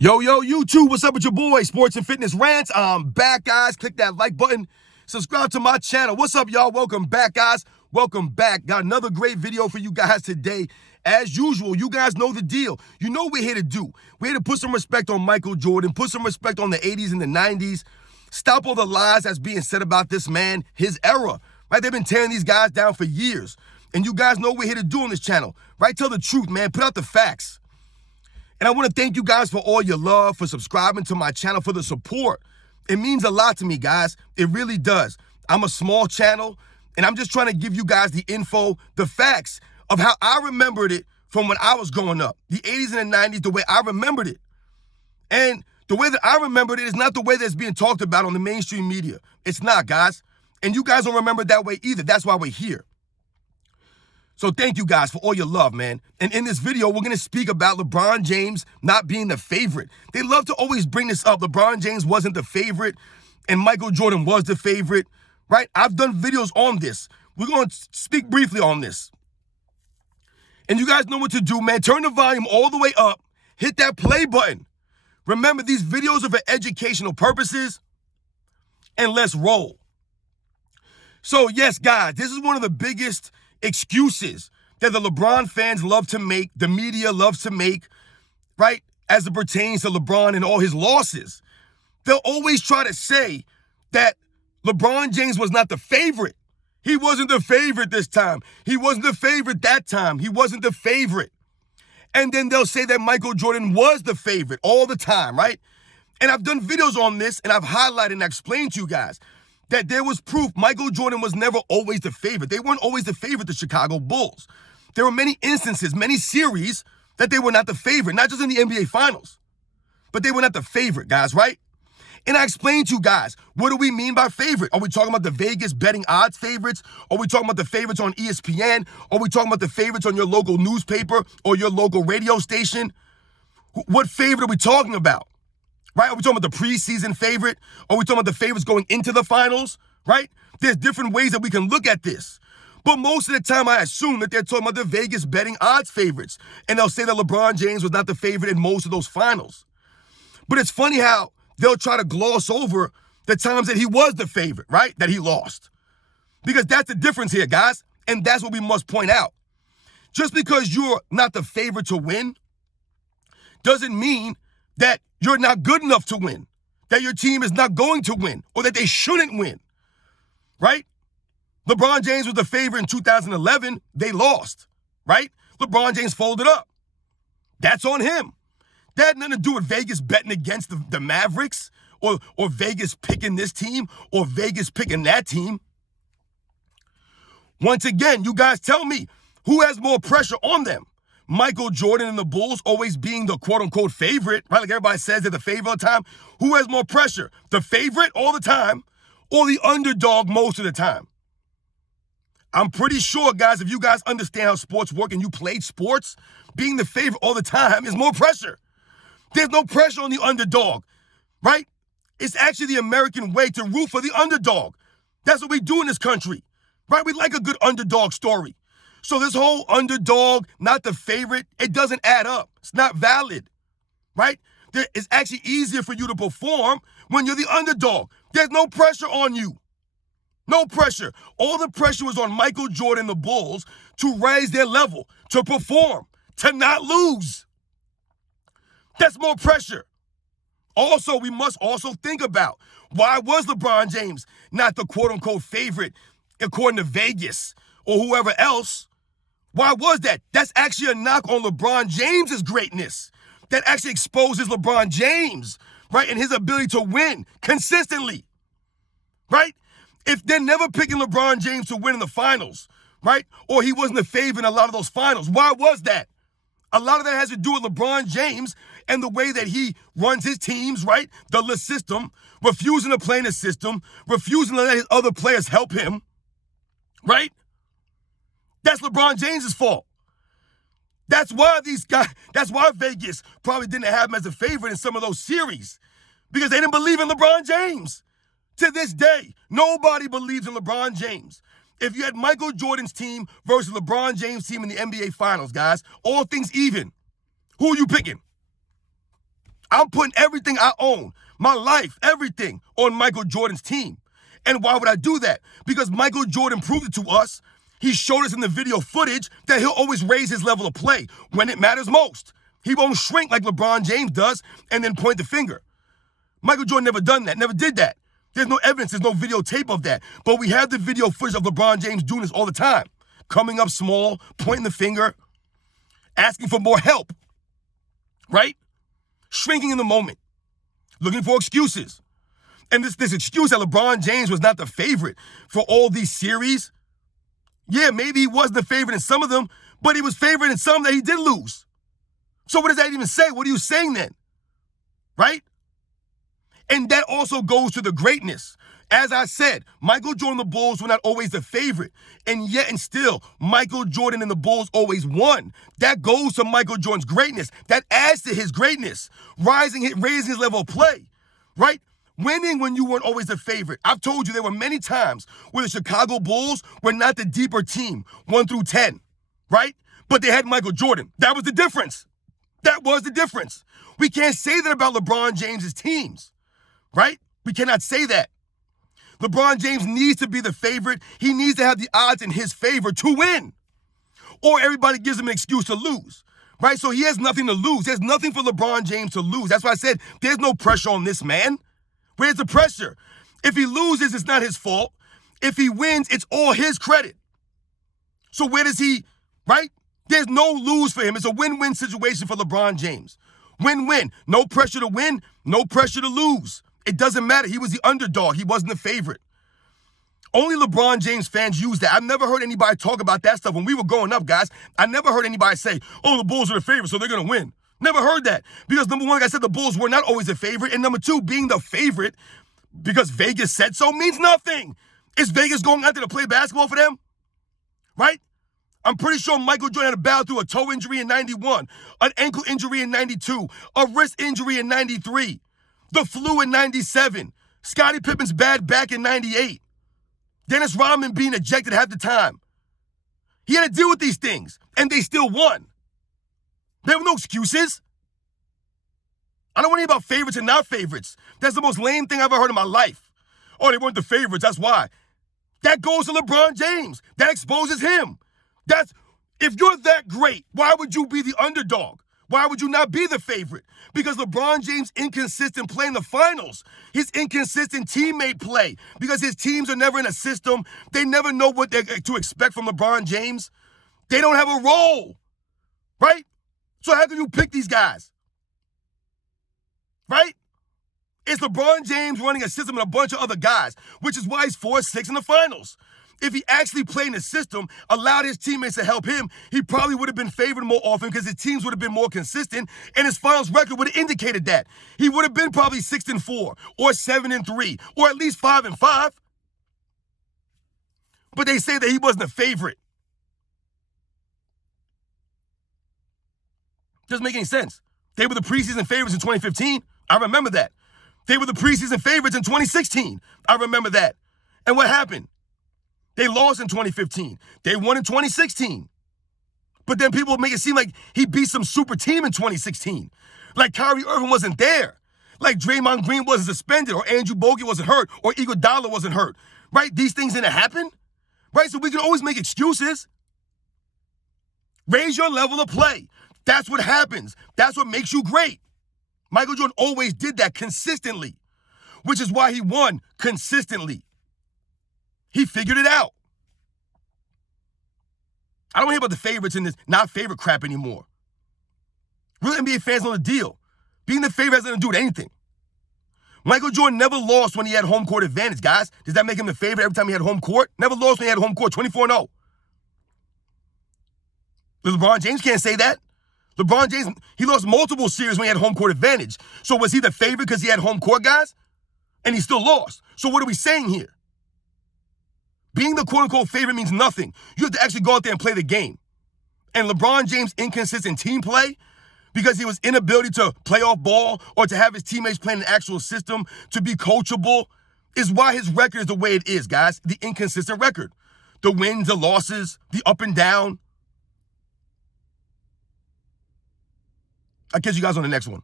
Yo, YouTube, what's up with your boy? Sports and Fitness Rants. I'm back, guys. Click that like button. Subscribe to my channel. What's up, y'all? Welcome back, guys. Welcome back. Got another great video for you guys today. As usual, you guys know the deal. You know what we're here to do. We're here to put some respect on Michael Jordan, put some respect on the 80s and the 90s. Stop all the lies that's being said about this man, his era. Right? They've been tearing these guys down for years. And you guys know what we're here to do on this channel. Right? Tell the truth, man. Put out the facts. And I want to thank you guys for all your love, for subscribing to my channel, for the support. It means a lot to me, guys. It really does. I'm a small channel, and I'm just trying to give you guys the info, the facts of how I remembered it from when I was growing up. The 80s and the 90s, the way I remembered it. And the way that I remembered it is not the way that's being talked about on the mainstream media. It's not, guys. And you guys don't remember it that way either. That's why we're here. So thank you guys for all your love, man. And in this video, we're going to speak about LeBron James not being the favorite. They love to always bring this up. LeBron James wasn't the favorite and Michael Jordan was the favorite, right? I've done videos on this. We're going to speak briefly on this. And you guys know what to do, man. Turn the volume all the way up. Hit that play button. Remember, these videos are for educational purposes. And let's roll. So yes, guys, this is one of the biggest excuses that the LeBron fans love to make, the media loves to make, right, as it pertains to LeBron and all his losses. They'll always try to say that LeBron James was not the favorite. He wasn't the favorite this time. He wasn't the favorite that time. He wasn't the favorite. And then they'll say that Michael Jordan was the favorite all the time, right? And I've done videos on this, and I've highlighted and explained to you guys that there was proof Michael Jordan was never always the favorite. They weren't always the favorite, the Chicago Bulls. There were many instances, many series that they were not the favorite, not just in the NBA Finals, but they were not the favorite, guys, right? And I explained to you guys, what do we mean by favorite? Are we talking about the Vegas betting odds favorites? Are we talking about the favorites on ESPN? Are we talking about the favorites on your local newspaper or your local radio station? What favorite are we talking about? Right? Are we talking about the preseason favorite? Are we talking about the favorites going into the finals? Right? There's different ways that we can look at this. But most of the time, I assume that they're talking about the Vegas betting odds favorites. And they'll say that LeBron James was not the favorite in most of those finals. But it's funny how they'll try to gloss over the times that he was the favorite, right? That he lost. Because that's the difference here, guys. And that's what we must point out. Just because you're not the favorite to win doesn't mean that you're not good enough to win, that your team is not going to win, or that they shouldn't win, right? LeBron James was the favorite in 2011. They lost, right? LeBron James folded up. That's on him. That had nothing to do with Vegas betting against the Mavericks or Vegas picking this team or Vegas picking that team. Once again, you guys tell me, who has more pressure on them? Michael Jordan and the Bulls always being the quote-unquote favorite, right? Like everybody says they're the favorite all the time. Who has more pressure? The favorite all the time or the underdog most of the time? I'm pretty sure, guys, if you guys understand how sports work and you played sports, being the favorite all the time is more pressure. There's no pressure on the underdog, right? It's actually the American way to root for the underdog. That's what we do in this country, right? We like a good underdog story. So this whole underdog, not the favorite, it doesn't add up. It's not valid, right? It's actually easier for you to perform when you're the underdog. There's no pressure on you. No pressure. All the pressure was on Michael Jordan and the Bulls to raise their level, to perform, to not lose. That's more pressure. Also, we must also think about, why was LeBron James not the quote-unquote favorite according to Vegas or whoever else? Why was that? That's actually a knock on LeBron James's greatness. That actually exposes LeBron James, right, and his ability to win consistently, right? If they're never picking LeBron James to win in the finals, right, or he wasn't the favorite in a lot of those finals, why was that? A lot of that has to do with LeBron James and the way that he runs his teams, right? The system, refusing to play in the system, refusing to let his other players help him, right? That's LeBron James's fault. That's why that's why Vegas probably didn't have him as a favorite in some of those series, because they didn't believe in LeBron James. To this day, nobody believes in LeBron James. If you had Michael Jordan's team versus LeBron James' team in the NBA Finals, guys, all things even, who are you picking? I'm putting everything I own, my life, everything, on Michael Jordan's team. And why would I do that? Because Michael Jordan proved it to us. He showed us in the video footage that he'll always raise his level of play when it matters most. He won't shrink like LeBron James does and then point the finger. Michael Jordan never done that, never did that. There's no evidence, there's no videotape of that. But we have the video footage of LeBron James doing this all the time. Coming up small, pointing the finger, asking for more help, right? Shrinking in the moment, looking for excuses. And this excuse that LeBron James was not the favorite for all these series, yeah, maybe he was the favorite in some of them, but he was favored in some that he did lose. So what does that even say? What are you saying then? Right? And that also goes to the greatness. As I said, Michael Jordan and the Bulls were not always the favorite. And yet and still, Michael Jordan and the Bulls always won. That goes to Michael Jordan's greatness. That adds to his greatness. Raising his level of play. Right? Winning when you weren't always the favorite. I've told you there were many times where the Chicago Bulls were not the deeper team, 1 through 10. Right? But they had Michael Jordan. That was the difference. That was the difference. We can't say that about LeBron James's teams. Right? We cannot say that. LeBron James needs to be the favorite. He needs to have the odds in his favor to win. Or everybody gives him an excuse to lose. Right? So he has nothing to lose. There's nothing for LeBron James to lose. That's why I said there's no pressure on this man. Where's the pressure? If he loses, it's not his fault. If he wins, it's all his credit. So where does he, right? There's no lose for him. It's a win-win situation for LeBron James. Win-win. No pressure to win, no pressure to lose. It doesn't matter. He was the underdog. He wasn't the favorite. Only LeBron James fans use that. I've never heard anybody talk about that stuff. When we were growing up, guys, I never heard anybody say, oh, the Bulls are the favorite, so they're going to win. Never heard that. Because number one, like I said, the Bulls were not always the favorite. And number two, being the favorite, because Vegas said so, means nothing. Is Vegas going out there to play basketball for them? Right? I'm pretty sure Michael Jordan had to battle through a toe injury in 91, an ankle injury in 92, a wrist injury in 93, the flu in 97, Scottie Pippen's bad back in 98, Dennis Rodman being ejected half the time. He had to deal with these things, and they still won. There were no excuses. I don't want to hear about favorites and not favorites. That's the most lame thing I've ever heard in my life. Oh, they weren't the favorites, that's why. That goes to LeBron James. That exposes him. If you're that great, why would you be the underdog? Why would you not be the favorite? Because LeBron James' inconsistent play in the finals, his inconsistent teammate play, because his teams are never in a system. They never know what to expect from LeBron James. They don't have a role, right? So how can you pick these guys? Right? It's LeBron James running a system and a bunch of other guys, which is why he's 4-6 in the finals. If he actually played in the system, allowed his teammates to help him, he probably would have been favored more often because his teams would have been more consistent, and his finals record would have indicated that. He would have been probably 6-4 or 7-3 or at least 5-5. But they say that he wasn't a favorite. Doesn't make any sense. They were the preseason favorites in 2015. I remember that. They were the preseason favorites in 2016. I remember that. And what happened? They lost in 2015. They won in 2016. But then people make it seem like he beat some super team in 2016. Like Kyrie Irving wasn't there. Like Draymond Green wasn't suspended, or Andrew Bogut wasn't hurt, or Iguodala wasn't hurt. Right? These things didn't happen. Right? So we can always make excuses. Raise your level of play. That's what happens. That's what makes you great. Michael Jordan always did that consistently, which is why he won consistently. He figured it out. I don't hear about the favorites in this not favorite crap anymore. Real NBA fans know the deal. Being the favorite has nothing to do with anything. Michael Jordan never lost when he had home court advantage, guys. Does that make him the favorite every time he had home court? Never lost when he had home court, 24-0. LeBron James can't say that. LeBron James, he lost multiple series when he had home court advantage. So was he the favorite because he had home court, guys? And he still lost. So what are we saying here? Being the quote-unquote favorite means nothing. You have to actually go out there and play the game. And LeBron James' inconsistent team play, because he was inability to play off ball or to have his teammates play in an actual system, to be coachable, is why his record is the way it is, guys. The inconsistent record. The wins, the losses, the up and down. I'll catch you guys on the next one.